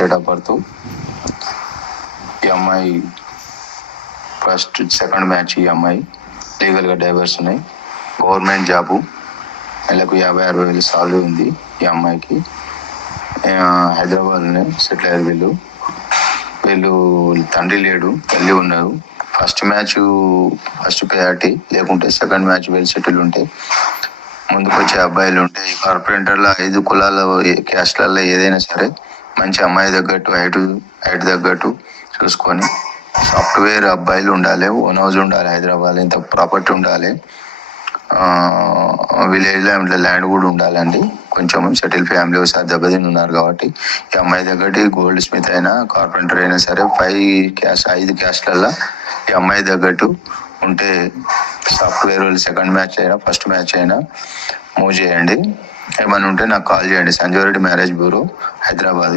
Date of birth. ఈ అమ్మాయి first second match. ఈ అమ్మాయి లీగల్గా డైవర్స్ ఉన్నాయి. గవర్నమెంట్ జాబు, నెలకు 50,000-60,000 సాలరీ ఉంది ఈ అమ్మాయికి. హైదరాబాద్లోనే సెటిల్ అయ్యారు వీళ్ళు తండ్రి లేడు, తల్లి ఉన్నారు. ఫస్ట్ ప్రయారిటీ, లేకుంటే సెకండ్ మ్యాచ్ వెల్ సెటిల్ ఉంటే ముందుకు వచ్చే అబ్బాయిలు ఉంటే కార్పొరేటర్లో 5 కులాల క్యాస్ట్లలో ఏదైనా సరే మంచి అమ్మాయి తగ్గట్టు హైట్ తగ్గట్టు చూసుకొని సాఫ్ట్వేర్ అబ్బాయిలు ఉండాలి. ఓన్ హౌస్ ఉండాలి, హైదరాబాద్ ఇంత ప్రాపర్టీ ఉండాలి, విలేజ్లో ఇట్లా ల్యాండ్ కూడా ఉండాలండి. కొంచెం సెటిల్ ఫ్యామిలీ ఒకసారి దెబ్బతిని ఉన్నారు కాబట్టి ఈ అమ్మాయి తగ్గట్టు గోల్డ్ స్మిత్ అయినా కార్పెంటర్ అయినా సరే 5 క్యాస్ట్లలో ఈ అమ్మాయి తగ్గట్టు ఉంటే సాఫ్ట్వేర్ వాళ్ళు సెకండ్ మ్యాచ్ అయినా ఫస్ట్ మ్యాచ్ అయినా మూవ్ చేయండి. ఏమైనా ఉంటే నాకు కాల్ చేయండి. Sanjeev Reddy marriage bureau, Hyderabad.